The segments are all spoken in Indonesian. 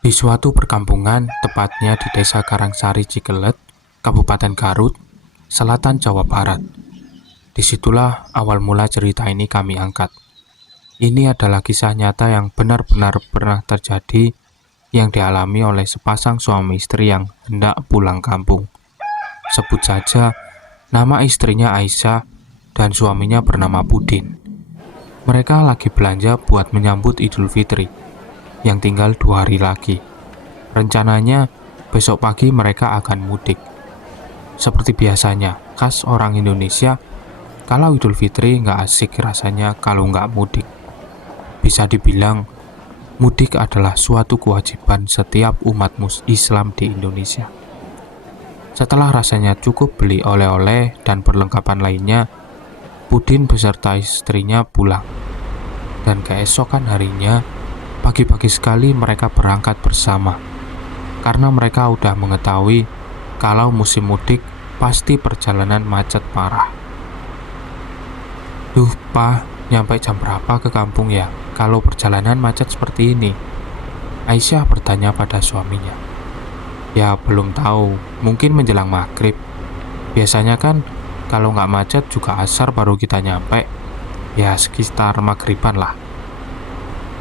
Di suatu perkampungan, tepatnya di Desa Karangsari Cikelet, Kabupaten Garut, Selatan Jawa Barat. Disitulah awal mula cerita ini kami angkat. Ini adalah kisah nyata yang benar-benar pernah terjadi yang dialami oleh sepasang suami istri yang hendak pulang kampung. Sebut saja nama istrinya Aisyah dan suaminya bernama Pudin. Mereka lagi belanja buat menyambut Idul Fitri yang tinggal 2 hari lagi. Rencananya besok pagi mereka akan mudik. Seperti biasanya, khas orang Indonesia, kalau Idul Fitri nggak asik rasanya kalau nggak mudik. Bisa dibilang, mudik adalah suatu kewajiban setiap umat Islam di Indonesia. Setelah rasanya cukup beli oleh-oleh dan perlengkapan lainnya, Pudin beserta istrinya pulang. Dan keesokan harinya, pagi-pagi sekali mereka berangkat bersama. Karena mereka udah mengetahui kalau musim mudik pasti perjalanan macet parah. Duh, Pak, nyampe jam berapa ke kampung ya kalau perjalanan macet seperti ini? Aisyah bertanya pada suaminya. Ya, belum tahu, mungkin menjelang maghrib. Biasanya kan kalau nggak macet juga asar baru kita nyampe. Ya, sekitar maghriban lah.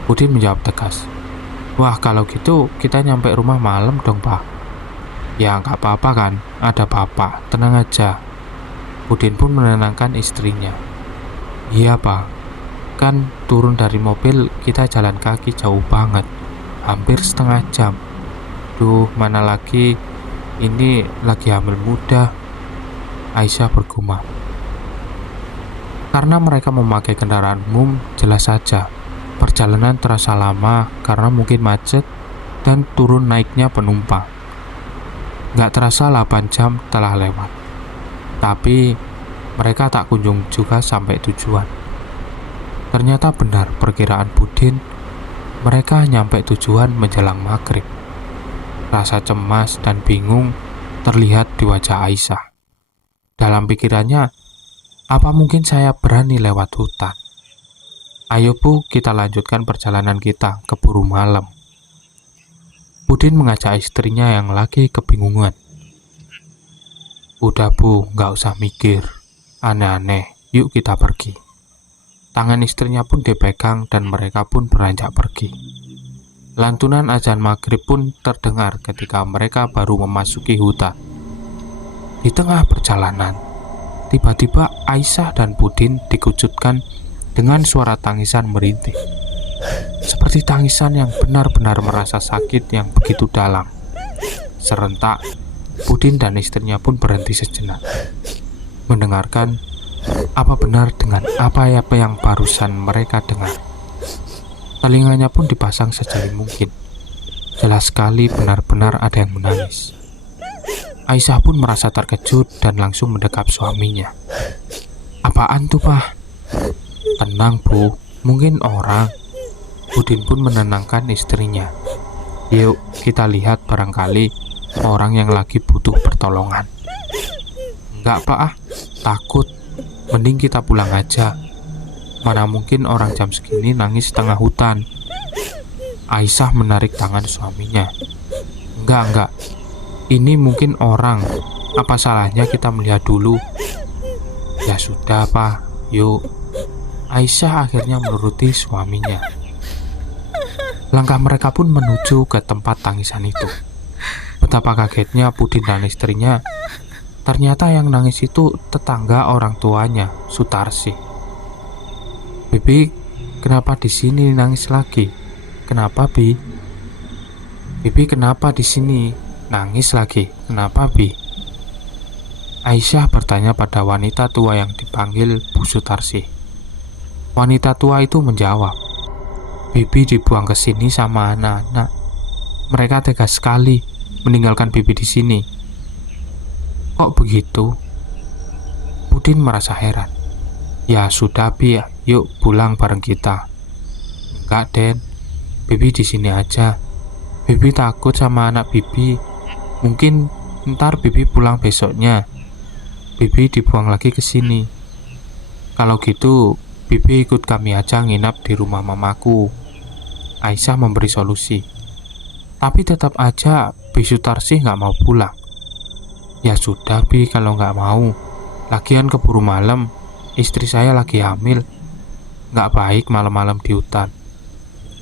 Pudin menjawab tegas. Wah, kalau gitu kita nyampe rumah malam dong, Pak. Ya, nggak apa-apa kan, ada Bapak, tenang aja. Pudin pun menenangkan istrinya. Iya, Pak, kan turun dari mobil kita jalan kaki jauh banget, hampir setengah jam. Duh, mana lagi, ini lagi hamil muda, Aisyah bergumam. Karena mereka memakai kendaraan umum, jelas saja perjalanan terasa lama karena mungkin macet dan turun naiknya penumpang. Nggak terasa 8 jam telah lewat. Tapi mereka tak kunjung juga sampai tujuan. Ternyata benar perkiraan Pudin, mereka nyampe tujuan menjelang maghrib. Rasa cemas dan bingung terlihat di wajah Aisyah. Dalam pikirannya, apa mungkin saya berani lewat hutan? Ayo Bu, kita lanjutkan perjalanan kita ke buru malam. Pudin mengajak istrinya yang lagi kebingungan. Udah Bu, gak usah mikir aneh-aneh, yuk kita pergi. Tangan istrinya pun dipegang dan mereka pun beranjak pergi. Lantunan azan maghrib pun terdengar ketika mereka baru memasuki hutan. Di tengah perjalanan, tiba-tiba Aisyah dan Pudin dikejutkan dengan suara tangisan merintih. Seperti tangisan yang benar-benar merasa sakit yang begitu dalam. Serentak, Pudin dan istrinya pun berhenti sejenak. Mendengarkan apa benar dengan apa yang barusan mereka dengar. Telinganya pun dipasang sejauh mungkin. Jelas sekali benar-benar ada yang menangis. Aisyah pun merasa terkejut dan langsung mendekap suaminya. Apaan tuh, Pak? Tenang Bu, mungkin orang. Pudin pun menenangkan istrinya. Yuk kita lihat barangkali orang yang lagi butuh pertolongan. Enggak Pak, takut. Mending kita pulang aja. Mana mungkin orang jam segini nangis tengah hutan. Aisyah menarik tangan suaminya. Enggak. Ini mungkin orang. Apa salahnya kita melihat dulu? Ya sudah Pak, yuk. Aisyah akhirnya menuruti suaminya. Langkah mereka pun menuju ke tempat tangisan itu. Betapa kagetnya Pudin dan istrinya. Ternyata yang nangis itu tetangga orang tuanya, Sutarsi. Bibi, kenapa di sini nangis lagi? Kenapa, Bi? Bibi, kenapa di sini nangis lagi? Kenapa, Bi? Aisyah bertanya pada wanita tua yang dipanggil Bu Sutarsi. Wanita tua itu menjawab, Bibi dibuang ke sini sama anak-anak. Mereka tega sekali meninggalkan Bibi di sini. Kok begitu? Pudin merasa heran. Ya sudah Bi, yuk pulang bareng kita. Enggak Den, Bibi di sini aja. Bibi takut sama anak Bibi. Mungkin ntar Bibi pulang besoknya. Bibi dibuang lagi ke sini. Kalau gitu Bibi ikut kami aja nginap di rumah mamaku. Aisyah memberi solusi. Tapi tetap aja Bisu Tarsih nggak mau pulang. Ya sudah Bi, kalau nggak mau. Lagian keburu malam, istri saya lagi hamil. Nggak baik malam-malam di hutan.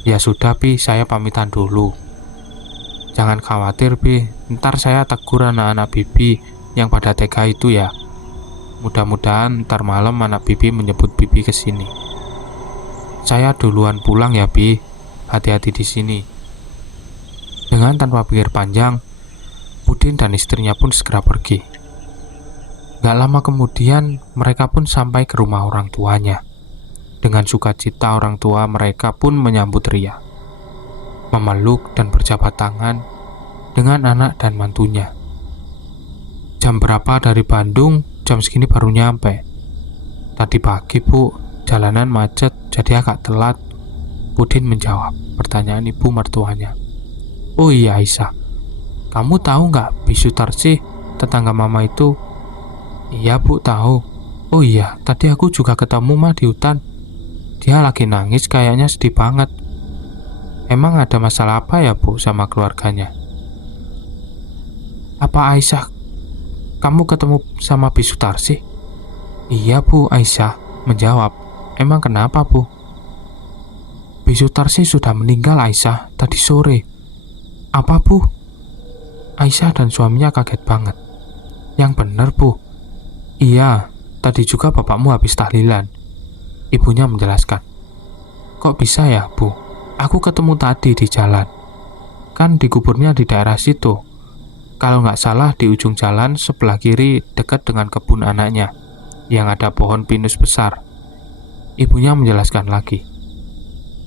Ya sudah Bi, saya pamitan dulu. Jangan khawatir Bi, ntar saya tegur anak-anak Bibi yang pada tega itu ya. Mudah-mudahan ntar malam anak Bibi menyebut Bibi ke sini. Saya duluan pulang ya Bi, hati-hati di sini. Dengan tanpa pikir panjang, Udin dan istrinya pun segera pergi. Gak lama kemudian, mereka pun sampai ke rumah orang tuanya. Dengan sukacita orang tua mereka pun menyambut Ria, memeluk dan berjabat tangan dengan anak dan mantunya. Jam berapa dari Bandung? Jam segini baru nyampe. Tadi pagi Bu, jalanan macet jadi agak telat. Udin menjawab pertanyaan ibu mertuanya. Oh iya Aisyah, kamu tahu nggak Bisu Tarsih, tetangga mama itu? Iya Bu, tahu. Oh iya, tadi aku juga ketemu mah di hutan. Dia lagi nangis, kayaknya sedih banget. Emang ada masalah apa ya Bu sama keluarganya? Apa Aisyah, kamu ketemu sama Bisu Tarsih? Iya Bu, Aisyah menjawab. Emang kenapa Bu? Bisu Tarsih sudah meninggal Aisyah tadi sore. Apa Bu? Aisyah dan suaminya kaget banget. Yang benar Bu. Iya, tadi juga bapakmu habis tahlilan. Ibunya menjelaskan. Kok bisa ya Bu? Aku ketemu tadi di jalan. Kan dikuburnya di daerah situ. Kalau nggak salah di ujung jalan sebelah kiri dekat dengan kebun anaknya yang ada pohon pinus besar. Ibunya menjelaskan lagi.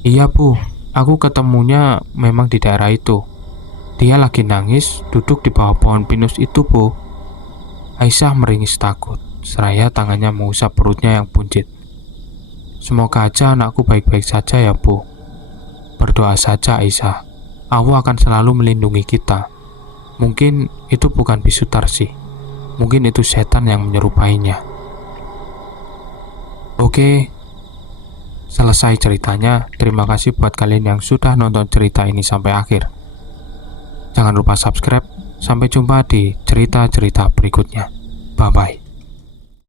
Iya Bu, aku ketemunya memang di daerah itu. Dia lagi nangis duduk di bawah pohon pinus itu Bu. Aisyah meringis takut, seraya tangannya mengusap perutnya yang buncit. Semoga aja anakku baik-baik saja ya Bu. Berdoa saja Aisyah, Allah akan selalu melindungi kita. Mungkin itu bukan Bisu Tarsih, mungkin itu setan yang menyerupainya. Oke, selesai ceritanya. Terima kasih buat kalian yang sudah nonton cerita ini sampai akhir. Jangan lupa subscribe. Sampai jumpa di cerita-cerita berikutnya. Bye-bye.